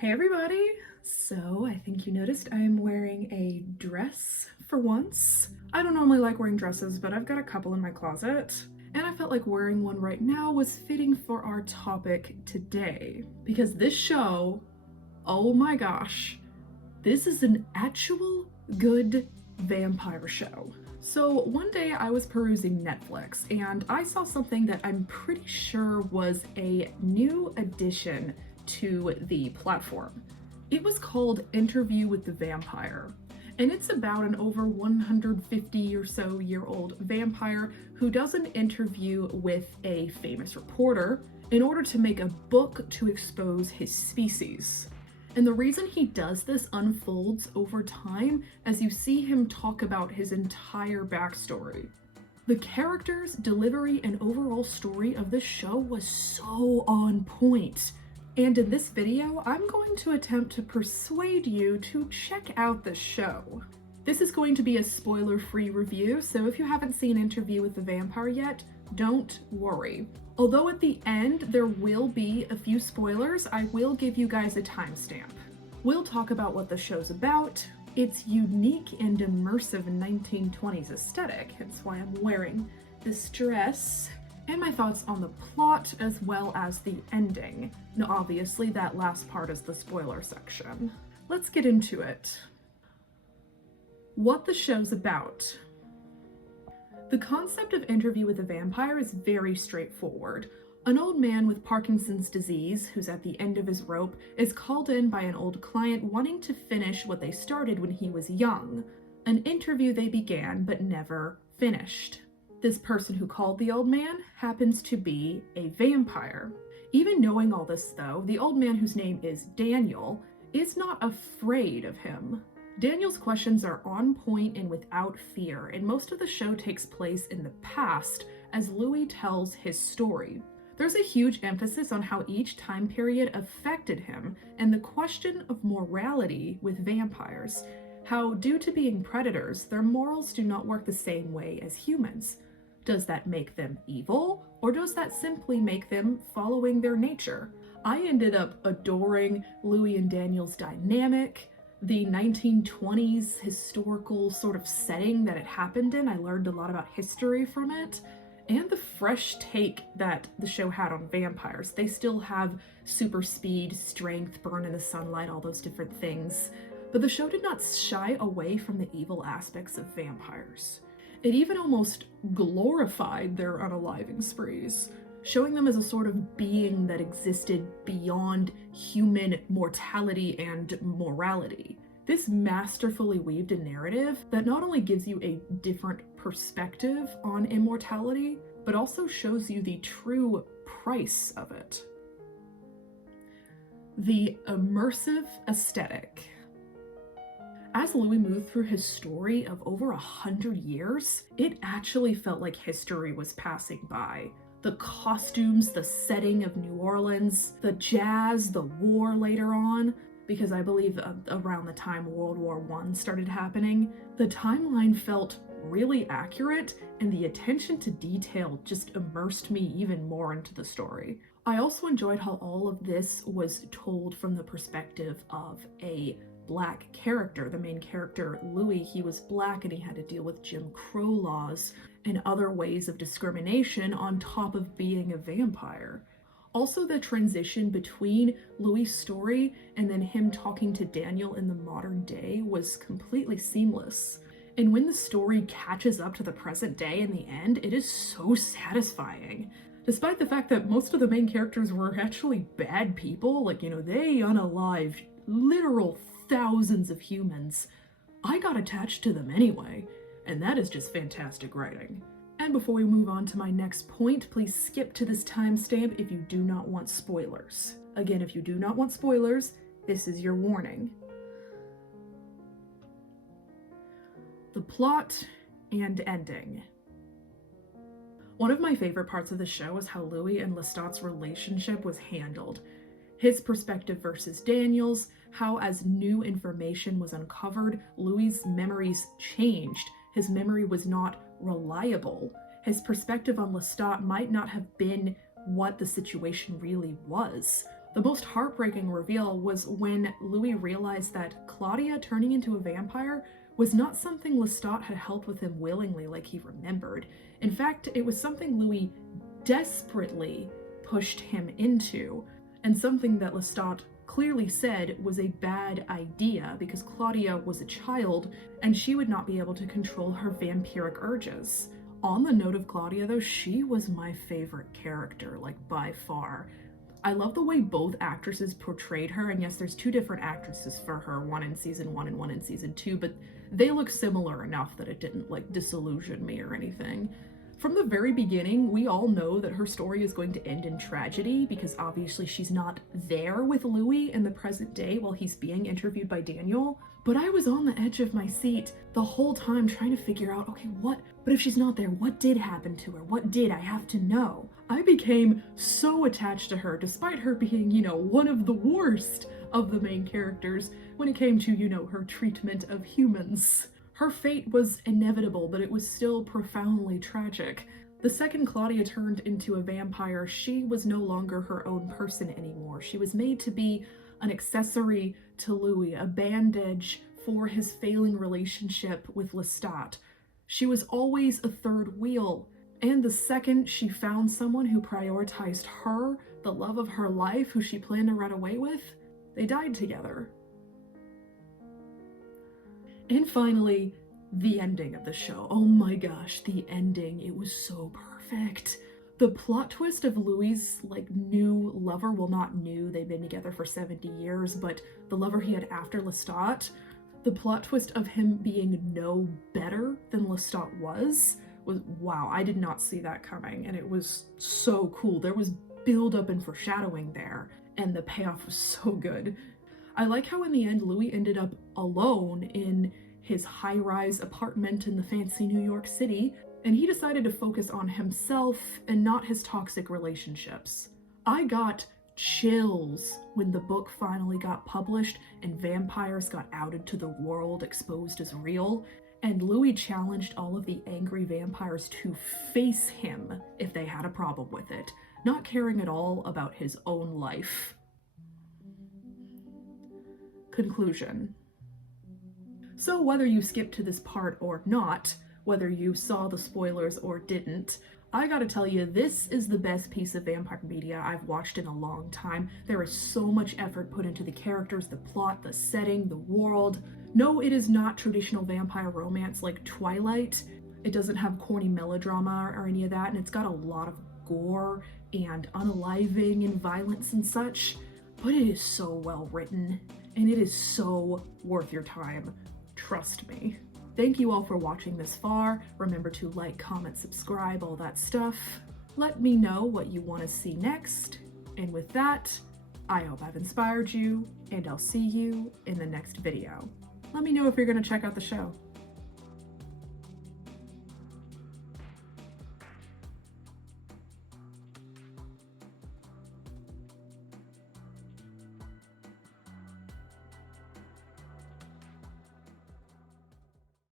Hey everybody! So I think you noticed I am wearing a dress for once. I don't normally like wearing dresses, but I've got a couple in my closet, and I felt like wearing one right now was fitting for our topic today. Because this show, oh my gosh, this is an actual good vampire show. So one day I was perusing Netflix and I saw something that I'm pretty sure was a new addition to the platform. It was called Interview with the Vampire, and it's about an over 150 or so year old vampire who does an interview with a famous reporter in order to make a book to expose his species. And the reason he does this unfolds over time as you see him talk about his entire backstory. The characters, delivery, and overall story of this show was so on point. And in this video, I'm going to attempt to persuade you to check out the show. This is going to be a spoiler-free review, so if you haven't seen Interview with the Vampire yet, don't worry. Although at the end there will be a few spoilers, I will give you guys a timestamp. We'll talk about what the show's about, its unique and immersive 1920s aesthetic, hence why I'm wearing this dress, and my thoughts on the plot as well as the ending. Now obviously that last part is the spoiler section. Let's get into it. What the show's about. The concept of Interview with a Vampire is very straightforward. An old man with Parkinson's disease, who's at the end of his rope, is called in by an old client wanting to finish what they started when he was young. An interview they began but never finished. This person who called the old man happens to be a vampire. Even knowing all this though, the old man, whose name is Daniel, is not afraid of him. Daniel's questions are on point and without fear, and most of the show takes place in the past as Louis tells his story. There's a huge emphasis on how each time period affected him and the question of morality with vampires. How, due to being predators, their morals do not work the same way as humans. Does that make them evil, or does that simply make them following their nature? I ended up adoring Louis and Daniel's dynamic, the 1920s historical sort of setting that it happened in. I learned a lot about history from it, and the fresh take that the show had on vampires. They still have super speed, strength, burn in the sunlight, all those different things. But the show did not shy away from the evil aspects of vampires. It even almost glorified their unaliving sprees, showing them as a sort of being that existed beyond human mortality and morality. This masterfully weaved a narrative that not only gives you a different perspective on immortality, but also shows you the true price of it. The immersive aesthetic. As Louis moved through his story of over 100 years, it actually felt like history was passing by. The costumes, the setting of New Orleans, the jazz, the war later on, because I believe around the time World War I started happening, the timeline felt really accurate, and the attention to detail just immersed me even more into the story. I also enjoyed how all of this was told from the perspective of a Black character. The main character, Louis, he was Black and he had to deal with Jim Crow laws and other ways of discrimination on top of being a vampire. Also, the transition between Louis' story and then him talking to Daniel in the modern day was completely seamless. And when the story catches up to the present day in the end, it is so satisfying. Despite the fact that most of the main characters were actually bad people, like, they unalived literal thousands of humans, I got attached to them anyway, and that is just fantastic writing. And before we move on to my next point, please skip to this timestamp if you do not want spoilers. Again, if you do not want spoilers, this is your warning. The plot and ending. One of my favorite parts of the show is how Louis and Lestat's relationship was handled. His perspective versus Daniel's, how as new information was uncovered, Louis' memories changed. His memory was not reliable. His perspective on Lestat might not have been what the situation really was. The most heartbreaking reveal was when Louis realized that Claudia turning into a vampire was not something Lestat had helped with him willingly like he remembered. In fact, it was something Louis desperately pushed him into, and something that Lestat clearly said was a bad idea because Claudia was a child and she would not be able to control her vampiric urges. On the note of Claudia though, she was my favorite character, like by far. I love the way both actresses portrayed her, and yes, there's two different actresses for her, one in season 1 and one in season 2, but they look similar enough that it didn't like disillusion me or anything. From the very beginning, we all know that her story is going to end in tragedy because obviously she's not there with Louis in the present day while he's being interviewed by Daniel. But I was on the edge of my seat the whole time trying to figure out, okay, but if she's not there, what did happen to her? What did I have to know? I became so attached to her, despite her being, one of the worst of the main characters when it came to, her treatment of humans. Her fate was inevitable, but it was still profoundly tragic. The second Claudia turned into a vampire, she was no longer her own person anymore. She was made to be an accessory to Louis, a bandage for his failing relationship with Lestat. She was always a third wheel, and the second she found someone who prioritized her, the love of her life, who she planned to run away with, they died together. And finally, the ending of the show. Oh my gosh, the ending. It was so perfect. The plot twist of Louis' new lover, well, not new, they've been together for 70 years, but the lover he had after Lestat, the plot twist of him being no better than Lestat was wow, I did not see that coming, and it was so cool. There was build up and foreshadowing there, and the payoff was so good. I like how in the end Louis ended up alone in his high-rise apartment in the fancy New York City, and he decided to focus on himself and not his toxic relationships. I got chills when the book finally got published and vampires got outed to the world, exposed as real, and Louis challenged all of the angry vampires to face him if they had a problem with it, not caring at all about his own life. Conclusion. So whether you skipped to this part or not, whether you saw the spoilers or didn't, I gotta tell you, this is the best piece of vampire media I've watched in a long time. There is so much effort put into the characters, the plot, the setting, the world. No, it is not traditional vampire romance like Twilight. It doesn't have corny melodrama or any of that, and it's got a lot of gore and unaliving and violence and such, but it is so well written, and it is so worth your time. Trust me. Thank you all for watching this far. Remember to like, comment, subscribe, all that stuff. Let me know what you want to see next. And with that, I hope I've inspired you, and I'll see you in the next video. Let me know if you're going to check out the show.